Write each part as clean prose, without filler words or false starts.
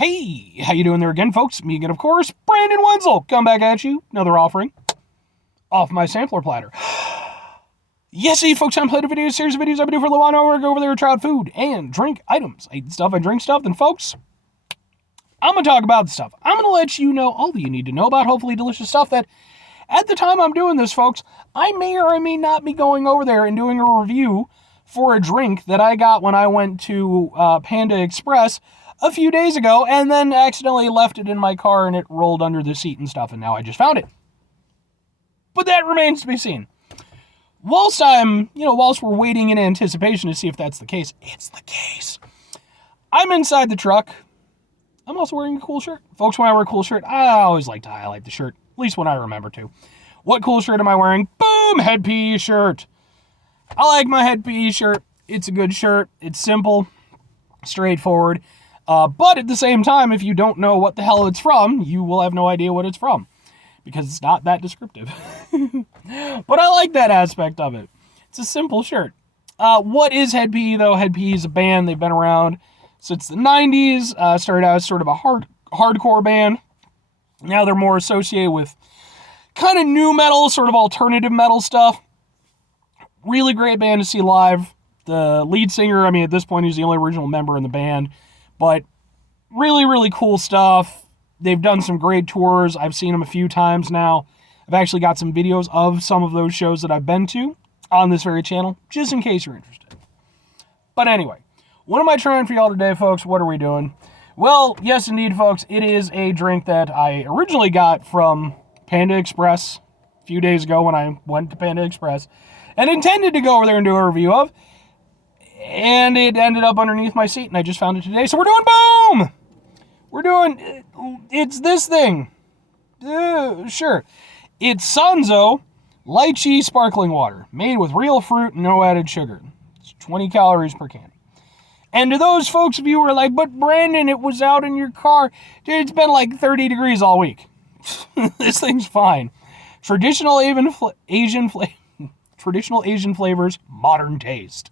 Hey, how you doing there again, folks? Me again, of course, Brandon Wenzel. Come back at you. Another offering off my sampler platter. Yes, folks, I'm playing a video series of videos I've been doing for a little while now. Go over there, try out food and drink items. I eat stuff, I drink stuff. Then, folks, I'm going to talk about the stuff. I'm going to let you know all that you need to know about hopefully delicious stuff that, at the time I'm doing this, folks, I may or I may not be going over there and doing a review for a drink that I got when I went to Panda Express a few days ago, and then accidentally left it in my car and it rolled under the seat and stuff, and now I just found it. But that remains to be seen. Whilst we're waiting in anticipation to see if that's the case, it's the case. I'm inside the truck. I'm also wearing a cool shirt. Folks, when I wear a cool shirt, I always like to highlight the shirt, at least when I remember to. What cool shirt am I wearing? Boom! Head PE shirt. I like my Head PE shirt. It's a good shirt. It's simple, straightforward. But at the same time, if you don't know what the hell it's from, you will have no idea what it's from. Because it's not that descriptive. But I like that aspect of it. It's a simple shirt. What is Head PE, though? Head PE is a band. They've been around since the 90s. Started out as sort of a hardcore band. Now they're more associated with kind of new metal, sort of alternative metal stuff. Really great band to see live. The lead singer, at this point, he's the only original member in the band. But really, really cool stuff. They've done some great tours. I've seen them a few times now. I've actually got some videos of some of those shows that I've been to on this very channel, just in case you're interested. But anyway, what am I trying for y'all today, folks? What are we doing? Well, yes, indeed, folks, it is a drink that I originally got from Panda Express a few days ago when I went to Panda Express and intended to go over there and do a review of. And it ended up underneath my seat, and I just found it today. So we're doing boom! It's this thing. Sure. It's Sanzo Lychee sparkling water, made with real fruit and no added sugar. It's 20 calories per can. And to those folks of you who are like, but Brandon, it was out in your car. Dude, it's been like 30 degrees all week. This thing's fine. Traditional Asian flavors, modern taste.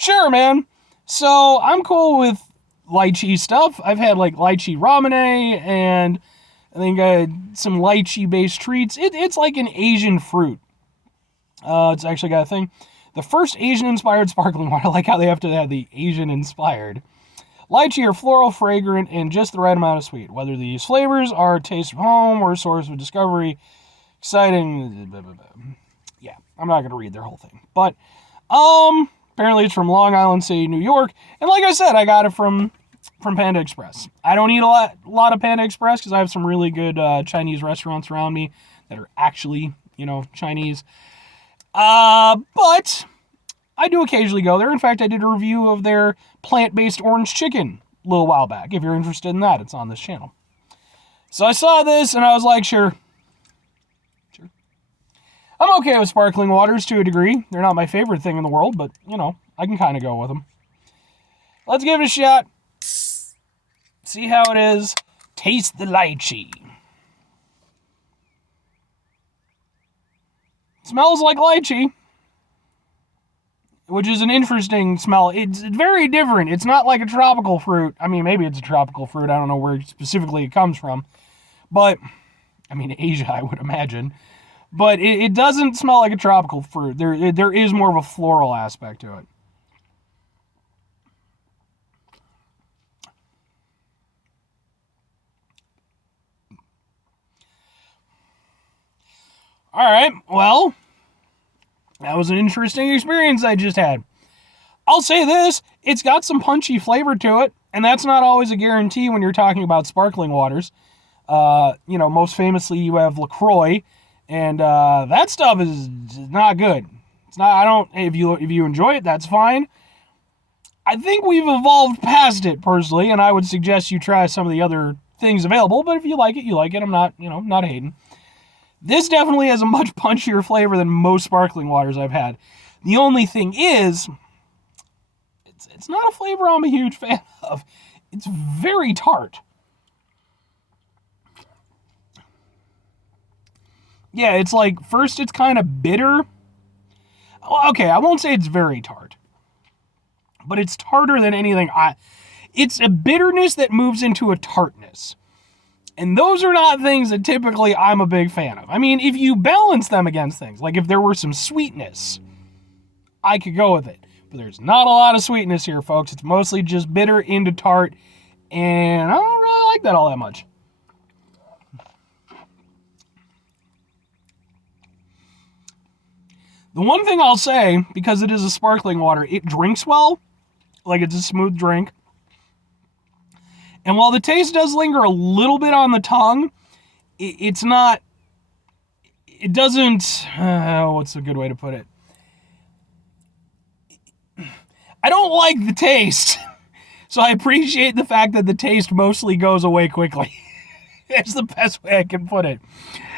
Sure, man. So I'm cool with lychee stuff. I've had like lychee ramune and I think some lychee-based treats. It's like an Asian fruit. It's actually got a thing. The first Asian-inspired sparkling water. I like how they have to have the Asian-inspired. Lychee are floral, fragrant, and just the right amount of sweet. Whether these flavors are a taste of home or a source of discovery, exciting. Blah, blah, blah. Yeah, I'm not going to read their whole thing. But, apparently it's from Long Island City, New York. And like I said, I got it from Panda Express. I don't eat a lot of Panda Express because I have some really good Chinese restaurants around me that are actually, Chinese. But I do occasionally go there. In fact, I did a review of their plant-based orange chicken a little while back. If you're interested in that, it's on this channel. So I saw this and I was like, sure. I'm okay with sparkling waters to a degree. They're not my favorite thing in the world, but, I can kind of go with them. Let's give it a shot. See how it is. Taste the lychee. Smells like lychee, which is an interesting smell. It's very different. It's not like a tropical fruit. Maybe it's a tropical fruit. I don't know where specifically it comes from. But, Asia, I would imagine. But it doesn't smell like a tropical fruit. There is more of a floral aspect to it. Alright, well, that was an interesting experience I just had. I'll say this, it's got some punchy flavor to it, and that's not always a guarantee when you're talking about sparkling waters. Most famously you have LaCroix, and that stuff is not good. It's not. If you enjoy it, that's fine. I think we've evolved past it personally, and I would suggest you try some of the other things available. But if you like it, you like it. I'm not, not hating. This definitely has a much punchier flavor than most sparkling waters I've had. The only thing is, it's not a flavor I'm a huge fan of. It's very tart. Yeah, it's like, first it's kind of bitter. Okay, I won't say it's very tart. But it's tarter than anything. it's a bitterness that moves into a tartness. And those are not things that typically I'm a big fan of. I mean, if you balance them against things, like if there were some sweetness, I could go with it. But there's not a lot of sweetness here, folks. It's mostly just bitter into tart, and I don't really like that all that much. The one thing I'll say, because it is a sparkling water, it drinks well. Like, it's a smooth drink. And while the taste does linger a little bit on the tongue, it's not... It doesn't... what's a good way to put it? I don't like the taste. So I appreciate the fact that the taste mostly goes away quickly. It's the best way I can put it.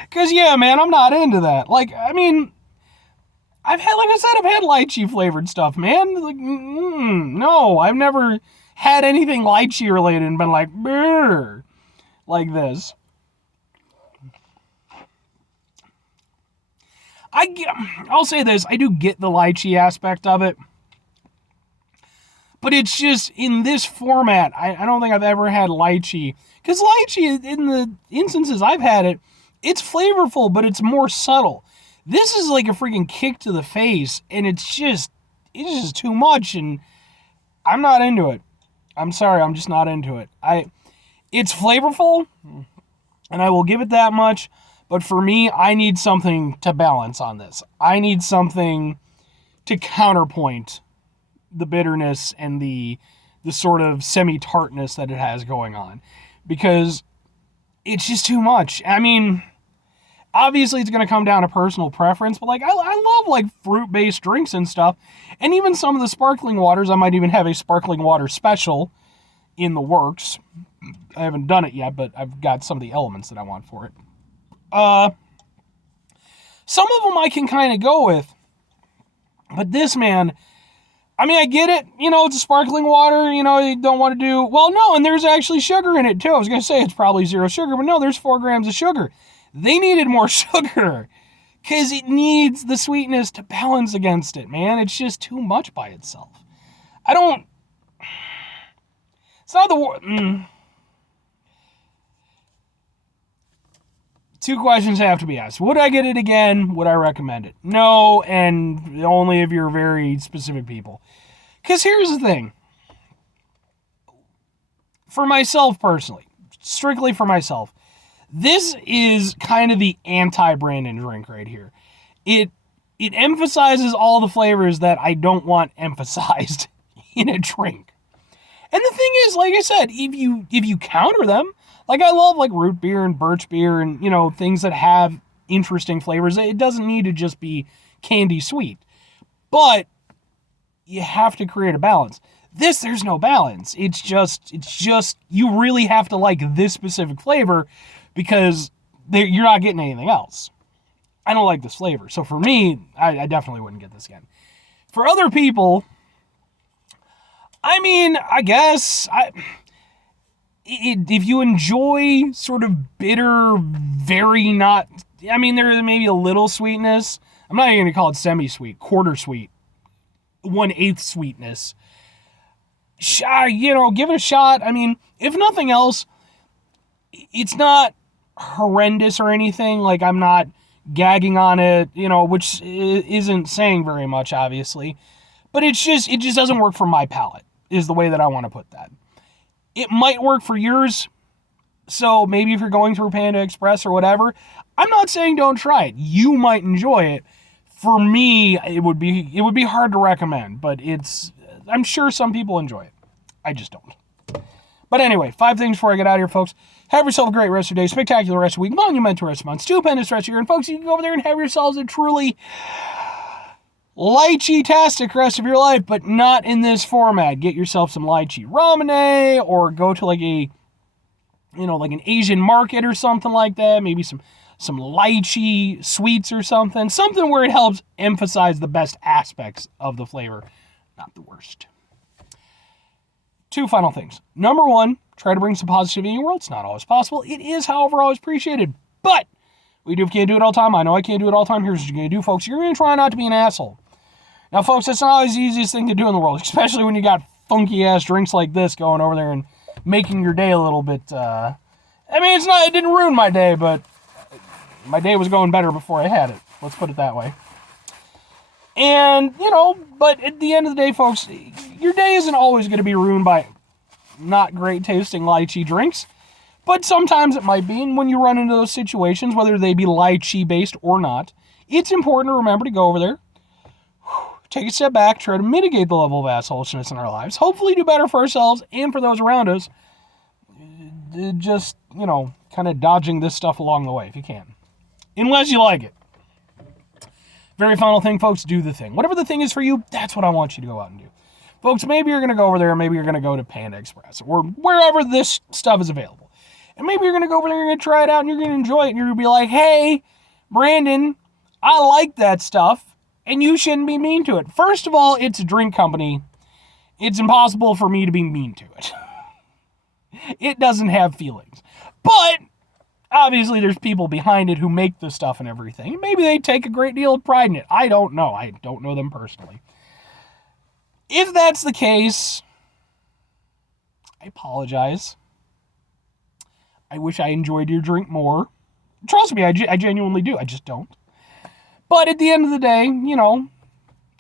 Because, yeah, man, I'm not into that. Like, I mean... I've had lychee flavored stuff, man. Like, no, I've never had anything lychee related and been like, brr, like this. I'll say this, I do get the lychee aspect of it. But it's just, in this format, I don't think I've ever had lychee. Because lychee, in the instances I've had it, it's flavorful, but it's more subtle. This is like a freaking kick to the face, and it's just too much, and I'm not into it. I'm sorry, I'm just not into it. It's flavorful, and I will give it that much, but for me, I need something to balance on this. I need something to counterpoint the bitterness and the sort of semi-tartness that it has going on, because it's just too much. I mean... Obviously, it's going to come down to personal preference, but like I love like fruit-based drinks and stuff, and even some of the sparkling waters. I might even have a sparkling water special in the works. I haven't done it yet, but I've got some of the elements that I want for it. Some of them I can kind of go with, but this, man, I mean, I get it. You know, it's a sparkling water. You know, you don't want to do... Well, no, and there's actually sugar in it, too. I was going to say it's probably 0 sugar, but no, there's 4 grams of sugar. They needed more sugar because it needs the sweetness to balance against it, man. It's just too much by itself. It's not the... 2 questions have to be asked. Would I get it again? Would I recommend it? No, and only if you're very specific people. Because here's the thing. For myself personally, strictly for myself, this is kind of the anti-Brandon drink right here. It emphasizes all the flavors that I don't want emphasized in a drink. And the thing is, like I said, if you counter them, like I love like root beer and birch beer and, you know, things that have interesting flavors. It doesn't need to just be candy sweet. But you have to create a balance. There's no balance. It's just you really have to like this specific flavor, because you're not getting anything else. I don't like this flavor. So for me, I definitely wouldn't get this again. For other people, I mean, I guess, if you enjoy sort of bitter, very not... I mean, there may be a little sweetness. I'm not even going to call it semi-sweet, quarter sweet, 1/8 sweetness. You know, give it a shot. I mean, if nothing else, it's not horrendous or anything. Like, I'm not gagging on it, you know, which isn't saying very much, obviously. But it just doesn't work for my palate, is the way that I want to put that. It might work for yours. So maybe if you're going through Panda Express or whatever, I'm not saying don't try it. You might enjoy it. For me, it would be hard to recommend, but I'm sure some people enjoy it. I just don't. But anyway, 5 things before I get out of here, folks. Have yourself a great rest of your day, spectacular rest of the week, monumental rest of the month, stupendous rest of your year, and folks, you can go over there and have yourselves a truly lychee-tastic rest of your life, but not in this format. Get yourself some lychee ramen, or go to like a, you know, like an Asian market or something like that. Maybe some lychee sweets or something where it helps emphasize the best aspects of the flavor, not the worst. 2 final things. Number 1, try to bring some positivity in your world. It's not always possible. It is, however, always appreciated. But we can't do it all the time. I know I can't do it all the time. Here's what you're going to do, folks. You're going to try not to be an asshole. Now, folks, that's not always the easiest thing to do in the world, especially when you got funky ass drinks like this going over there and making your day a little bit, I mean, it didn't ruin my day, but my day was going better before I had it. Let's put it that way. And, but at the end of the day, folks, your day isn't always going to be ruined by not great tasting lychee drinks, but sometimes it might be. And when you run into those situations, whether they be lychee based or not, it's important to remember to go over there, take a step back, try to mitigate the level of assholishness in our lives, hopefully do better for ourselves and for those around us. Just, kind of dodging this stuff along the way if you can. Unless you like it. Very final thing, folks, do the thing. Whatever the thing is for you, that's what I want you to go out and do. Folks, maybe you're going to go over there, maybe you're going to go to Panda Express, or wherever this stuff is available. And maybe you're going to go over there, you're going to try it out, and you're going to enjoy it, and you're going to be like, hey, Brandon, I like that stuff, and you shouldn't be mean to it. First of all, it's a drink company. It's impossible for me to be mean to it. It doesn't have feelings. But obviously there's people behind it who make the stuff and everything. Maybe they take a great deal of pride in it. I don't know. I don't know them personally. If that's the case, I apologize. I wish I enjoyed your drink more. Trust me, I genuinely do. I just don't. But at the end of the day,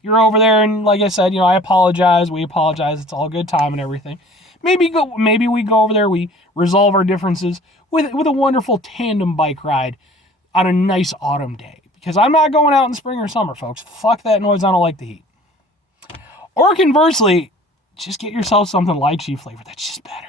you're over there and like I said, I apologize. We apologize. It's all good time and everything. Maybe we go over there, we resolve our differences with a wonderful tandem bike ride on a nice autumn day. Because I'm not going out in spring or summer, folks. Fuck that noise. I don't like the heat. Or conversely, just get yourself something lychee flavored. That's just better.